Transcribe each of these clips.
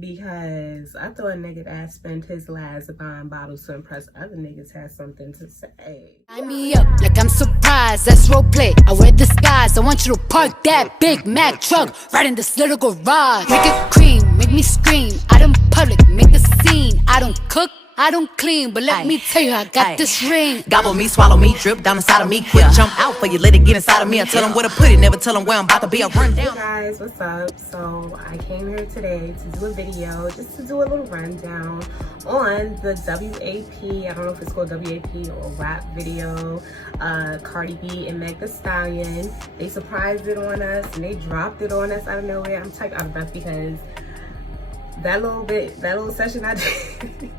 because I thought a nigga that spent his last buying bottles to impress other niggas had something to say. Line me up like I'm surprised, that's roleplay. I wear disguise, I want you to park that Big Mac truck right in this little garage. Make it cream, make me scream, out in public, make a scene. I don't cook, I don't clean, but let me tell you, I got this ring. Gobble me, swallow me, drip down inside of me. Quick jump out for you, let it get inside of me. I tell them where to put it, never tell them where I'm about to be. I run down. Hey guys, what's up? So I came here today to do a video, just to do a little rundown on the WAP, I don't know if it's called WAP or WAP video, Cardi B and Meg the Stallion. They surprised it on us and they dropped it on us out of nowhere. I'm typed out of breath because that little session I did,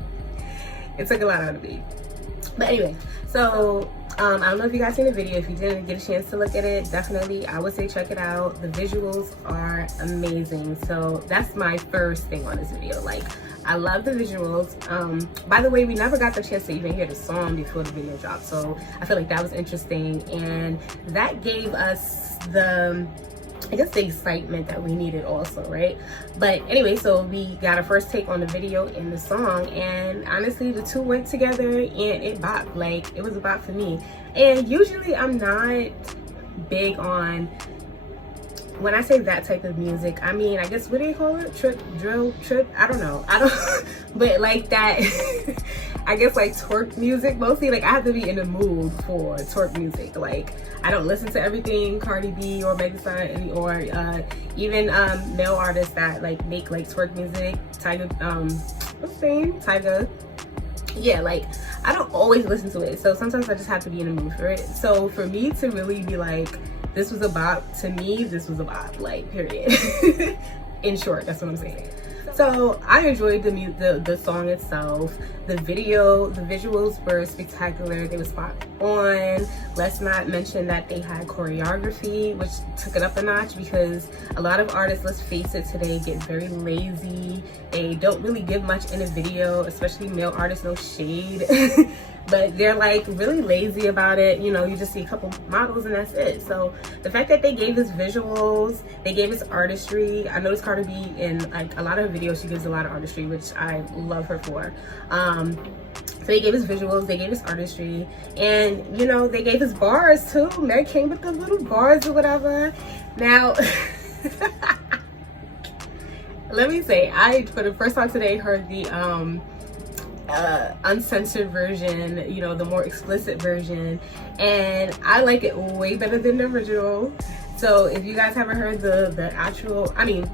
it took a lot out of me. But anyway, so I don't know if you guys seen the video. If you didn't get a chance to look at it, definitely I would say check it out. The visuals are amazing. So that's my first thing on this video. Like, I love the visuals. By the way, we never got the chance to even hear the song before the video dropped, so I feel like that was interesting, and that gave us the, I guess, the excitement that we needed also, right? But anyway, so we got a first take on the video and the song, and honestly the two went together and it bopped. Like, it was a bop for me. And usually I'm not big on, when I say that type of music, I mean, I guess, what do they call it? Trip, drill, trip? I don't know. But like that, I guess like twerk music mostly. Like, I have to be in the mood for twerk music. Like, I don't listen to everything Cardi B or Meg the Stallion or even male artists that like make like twerk music. Tyga, what's his name? Tyga. Yeah, like, I don't always listen to it. So sometimes I just have to be in the mood for it. So for me to really be like, this was a bop, to me, this was a bop, like, period. In short, that's what I'm saying. So I enjoyed the song itself. The video, the visuals were spectacular. They were spot on. Let's not mention that they had choreography, which took it up a notch, because a lot of artists, let's face it, today get very lazy. They don't really give much in a video, especially male artists, no shade. But they're like really lazy about it. You know, you just see a couple models and that's it. So the fact that they gave us visuals, they gave us artistry. I noticed Cardi B in like a lot of her videos, she gives a lot of artistry, which I love her for. So they gave us visuals, they gave us artistry, and you know, they gave us bars too. Meg came with the little bars or whatever. Now, let me say, I, for the first time today, heard the uncensored version, you know, the more explicit version, and I like it way better than the original. So if you guys haven't heard the actual, I mean,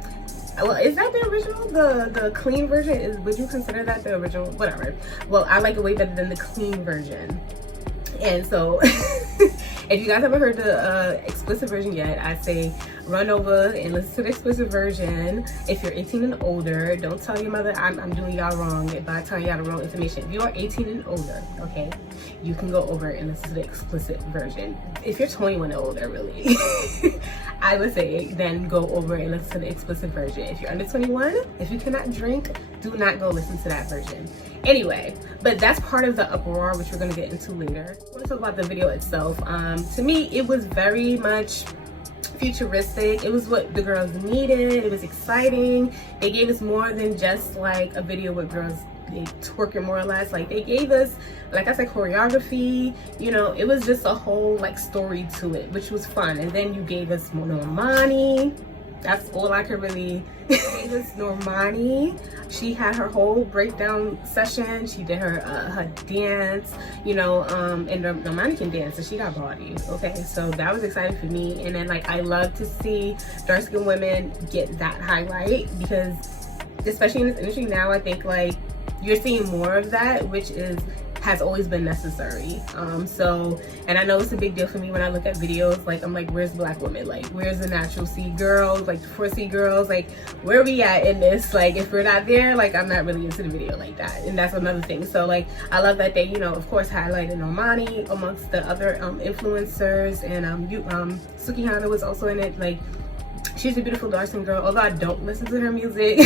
well, is that the original? The clean version, is, would you consider that the original? Whatever. Well, I like it way better than the clean version. And so if you guys haven't heard the explicit version yet, I say run over and listen to the explicit version. If you're 18 and older, don't tell your mother I'm doing y'all wrong by telling y'all the wrong information. If you are 18 and older, okay, you can go over and listen to the explicit version. If you're 21 and older, really, I would say then go over and listen to the explicit version. If you're under 21, if you cannot drink, do not go listen to that version. Anyway, but that's part of the uproar, which we're going to get into later. I want to talk about the video itself. To me, it was very much futuristic. It was what the girls needed. It was exciting. They gave us more than just like a video with girls twerking, more or less. Like, they gave us, like I said, choreography. You know, it was just a whole like story to it, which was fun. And then you gave us Normani. That's all I could really. Gave us Normani. She had her whole breakdown session. She did her dance, you know, and Normani can dance, and she got body. Okay, so that was exciting for me. And then like, I love to see dark-skinned women get that highlight, because especially in this industry now, I think like you're seeing more of that, which has always been necessary. So, and I know it's a big deal for me when I look at videos. Like, I'm like, where's black women? Like, where's the natural C girls? Like, the 4C girls? Like, where are we at in this? Like, if we're not there, like, I'm not really into the video like that. And that's another thing. So like, I love that they, you know, of course, highlighted Normani amongst the other influencers, and Sukihana was also in it. Like, she's a beautiful dark-skinned girl, although I don't listen to her music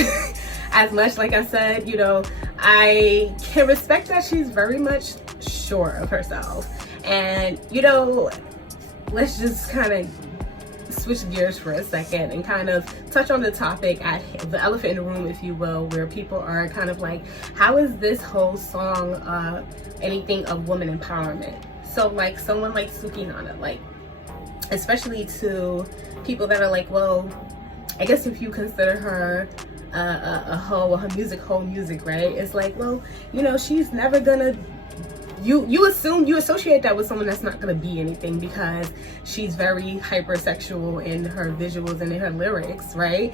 as much. Like I said, you know, I can respect that she's very much sure of herself. And, you know, let's just kind of switch gears for a second and kind of touch on the topic, at the elephant in the room, if you will, where people are kind of like, how is this whole song anything of woman empowerment? So like someone like Suki Nana, like, especially to people that are like, well, I guess if you consider her a hoe, or her music, right? It's like, well, you know, she's never gonna, you associate that with someone that's not gonna be anything because she's very hypersexual in her visuals and in her lyrics, right?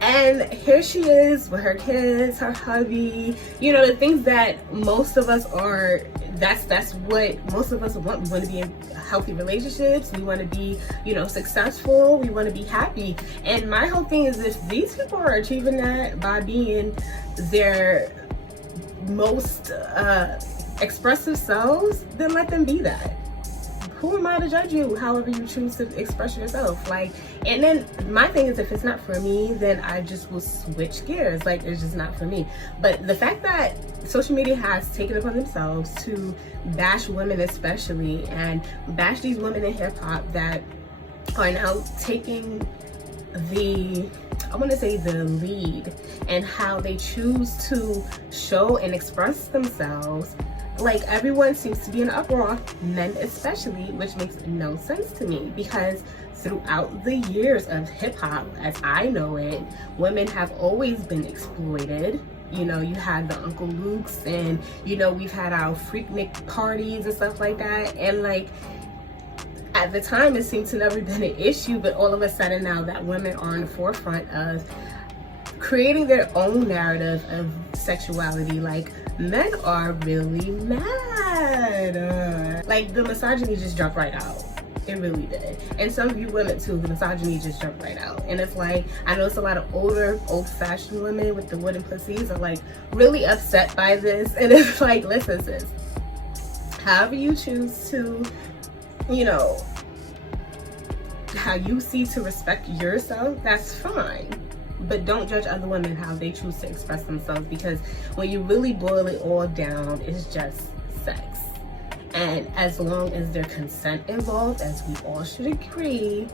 And here she is with her kids, her hubby, you know, the things that most of us are, that's what most of us want. We want to be in healthy relationships. We want to be, you know, successful. We want to be happy. And my whole thing is, if these people are achieving that by being their most expressive selves, then let them be that. Who am I to judge you however you choose to express yourself? Like, and then my thing is, if it's not for me, then I just will switch gears. Like, it's just not for me. But the fact that social media has taken it upon themselves to bash women especially, and bash these women in hip-hop that are now taking the, I want to say, the lead and how they choose to show and express themselves. Like, everyone seems to be in an uproar, men especially, which makes no sense to me, because throughout the years of hip-hop, as I know it, women have always been exploited. You know, you had the Uncle Luke's, and, you know, we've had our Freaknik parties and stuff like that, and like, at the time it seemed to never been an issue, but all of a sudden now that women are in the forefront of creating their own narrative of sexuality, like, men are really mad. Like, the misogyny just jumped right out. It really did. And some of you women too, the misogyny just jumped right out. And it's like, I know it's a lot of older, old-fashioned women with the wooden pussies are like really upset by this. And it's like, listen, sis, however you choose to, you know, how you see to respect yourself, that's fine. But don't judge other women how they choose to express themselves, because when you really boil it all down, it's just sex. And as long as there's consent involved, as we all should agree,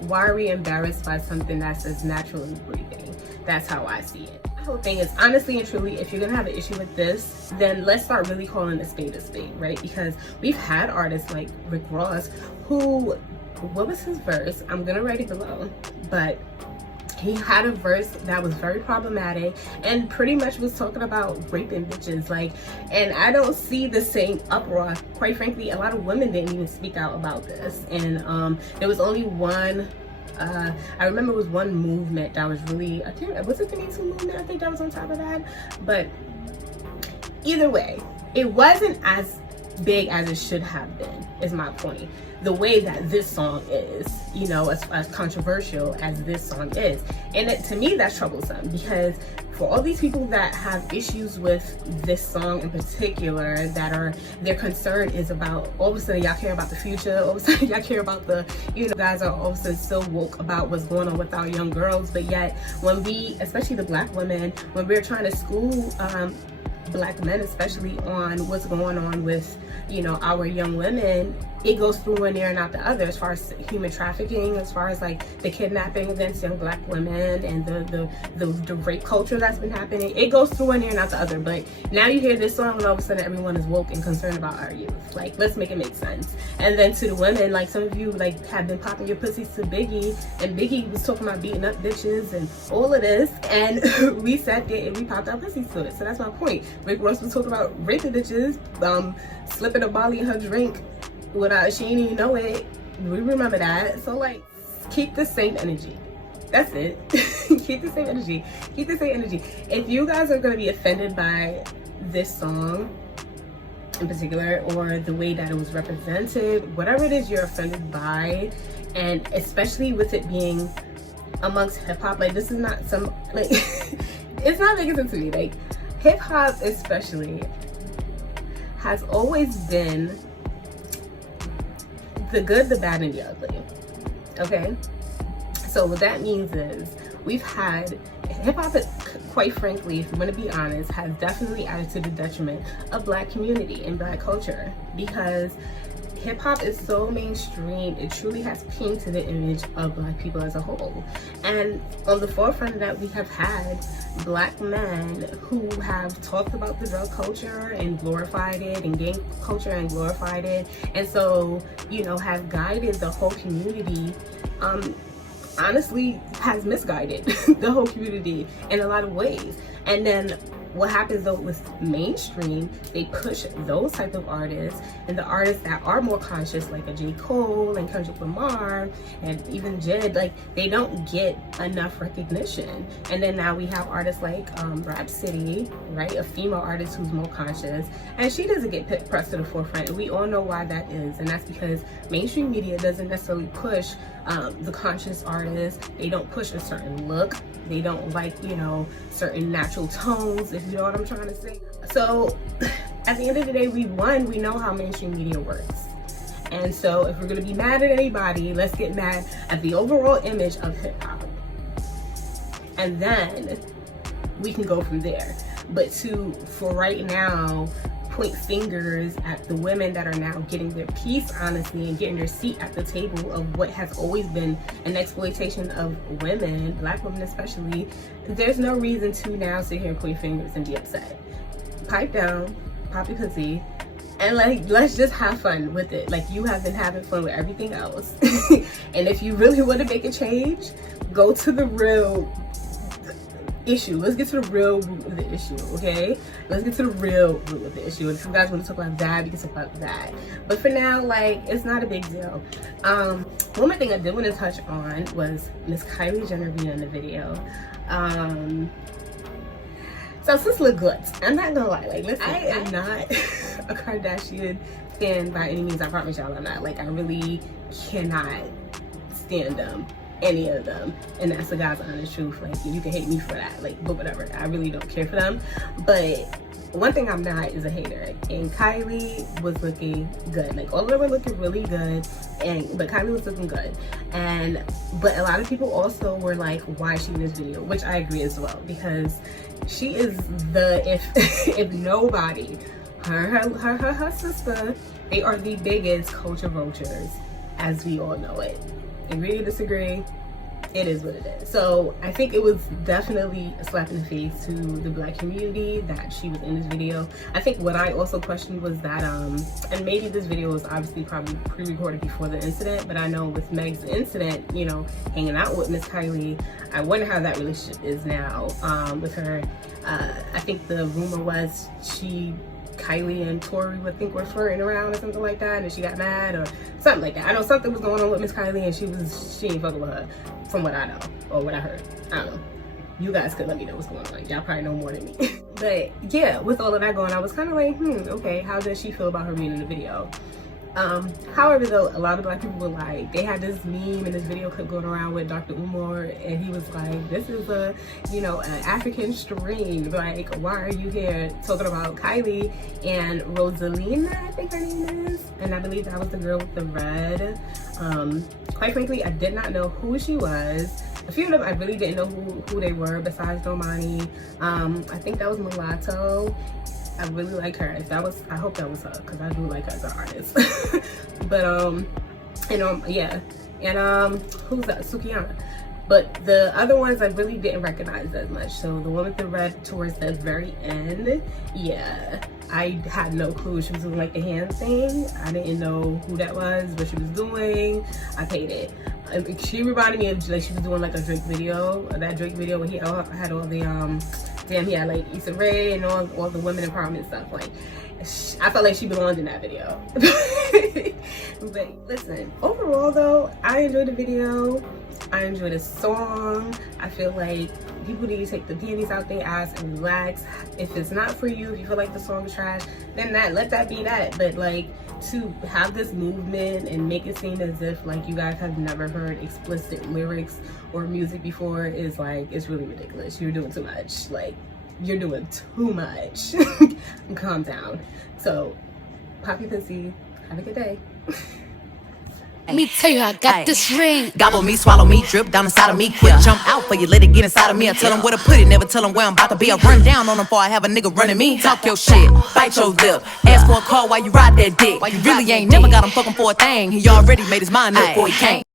why are we embarrassed by something that's as naturally breathing? That's how I see it. The whole thing is, honestly and truly, if you're gonna have an issue with this, then let's start really calling a spade, right? Because we've had artists like Rick Ross who, what was his verse? I'm gonna write it below, but he had a verse that was very problematic and pretty much was talking about raping bitches, like, and I don't see the same uproar. Quite frankly, a lot of women didn't even speak out about this, and there was only one, I remember it was one movement that was really, I can't, was it the Me Too movement? I think that was on top of that. But either way, it wasn't as big as it should have been, is my point. The way that this song is, you know, as controversial as this song is. And to me, that's troublesome, because for all these people that have issues with this song in particular, that are, their concern is about, all of a sudden y'all care about the future, all of a sudden y'all care about the, you know, guys are all of a sudden so woke about what's going on with our young girls. But yet when we, especially the black women, when we're trying to school black men especially on what's going on with, you know, our young women, it goes through one ear and out the other, as far as human trafficking, as far as like the kidnapping against young black women, and the rape culture that's been happening. It goes through one ear and out the other. But now you hear this song and all of a sudden everyone is woke and concerned about our youth. Like, let's make it make sense. And then to the women, like, some of you like have been popping your pussies to Biggie, and Biggie was talking about beating up bitches and all of this, and we sat there and we popped our pussies to it. So that's my point. Rick Ross was talking about raping bitches, slipping a Molly in her drink without, she didn't even know it. We remember that. So like, keep the same energy. That's it. Keep the same energy. Keep the same energy. If you guys are going to be offended by this song in particular, or the way that it was represented, whatever it is you're offended by, and especially with it being amongst hip-hop, like, this is not some, like, it's not making sense to me. Like, hip-hop especially has always been the good, the bad, and the ugly. Okay? So what that means is, we've had hip-hop, quite frankly, if you want to be honest, has definitely added to the detriment of black community and black culture, because hip-hop is so mainstream, it truly has painted the image of Black people as a whole. And on the forefront of that, we have had Black men who have talked about the drug culture and glorified it, and gang culture and glorified it, and so, you know, have guided the whole community, honestly has misguided the whole community in a lot of ways. And then what happens though with mainstream, they push those type of artists, and the artists that are more conscious, like a J. Cole and Kendrick Lamar and even Jid, like they don't get enough recognition. And then now we have artists like Rhapsody, right, a female artist who's more conscious, and she doesn't get pressed to the forefront. And we all know why that is, and that's because mainstream media doesn't necessarily push the conscious artists. They don't push a certain look, they don't like, you know, certain natural tones, if you know what I'm trying to say. So at the end of the day, we know how mainstream media works. And so if we're gonna be mad at anybody, let's get mad at the overall image of hip hop. And then we can go from there. But for right now, point fingers at the women that are now getting their piece, honestly, and getting their seat at the table of what has always been an exploitation of women, Black women especially, there's no reason to now sit here and point fingers and be upset. Pipe down, pop your pussy, and like, let's just have fun with it. Like, you have been having fun with everything else. And if you really want to make a change, go to the real issue. Let's get to the real root of the issue, okay? Let's get to the real root of the issue. And if you guys want to talk about that, we can talk about that. But for now, like, it's not a big deal. One more thing I did want to touch on was Miss Kylie Jenner being in the video. So sis look good. I'm not gonna lie. Like, listen, I am not a Kardashian fan by any means. I promise y'all I'm not. Like, I really cannot stand them. Any of them, and that's the God's honest truth. Like, you can hate me for that, like, but whatever, I really don't care for them. But one thing I'm not is a hater, and Kylie was looking good. Like, all of them were looking really good, but Kylie was looking good. But a lot of people also were like, why is she in this video? Which I agree as well, because she is if nobody, her sister, they are the biggest culture vultures, as we all know it. Agree or disagree, it is what it is. So I think it was definitely a slap in the face to the Black community that she was in this video. I think what I also questioned was that, and maybe this video was obviously probably pre-recorded before the incident, but I know with Meg's incident, you know, hanging out with Miss Kylie, I wonder how that relationship is now with her. I think the rumor was Kylie and Tori would think were flirting around or something like that, and she got mad or something like that. I know something was going on with Miss Kylie, and she ain't fucking with her, from what I know or what I heard. I don't know. You guys could let me know what's going on. Y'all probably know more than me. But yeah, with all of that going, I was kind of like, okay, how does she feel about her being in the video? However, though, a lot of Black people were like, they had this meme and this video clip going around with Dr. Umar, and he was like, this is a, you know, an African stream. Like, why are you here talking about Kylie and Rosalina, I think her name is, and I believe that was the girl with the red. Quite frankly, I did not know who she was. A few of them I really didn't know who they were besides Normani. I think that was Mulatto. I really like her. If that was, I hope that was her, because I do like her as an artist. But yeah, and who's that? Sukiyama. But the other ones I really didn't recognize as much. So the one with the red towards the very end, yeah, I had no clue. She was doing like the hand thing. I didn't know who that was, what she was doing. I paid it. She reminded me of like she was doing like a Drake video, that Drake video where he had all the he had like Issa Rae and all the women empowerment stuff. Like, I felt like she belonged in that video. But listen, overall though, I enjoyed the video. I enjoyed the song. I feel like people need to take the panties out their ass and relax. If it's not for you, if you feel like the song is trash, then let that be that. But like, to have this movement and make it seem as if like you guys have never heard explicit lyrics or music before is like, it's really ridiculous. You're doing too much. Like, you're doing too much. Calm down. So, pop your pussy. Have a good day. Let me tell you, I got this ring. Gobble me, swallow me, drip down inside of me. Quick jump out for you, let it get inside of me. I tell them where to put it, never tell them where I'm about to be. I run down on them before I have a nigga running me. Talk your shit, bite your lip. Ask for a call while you ride that dick. You really ain't never got him fucking for a thing. He already made his mind up before he came.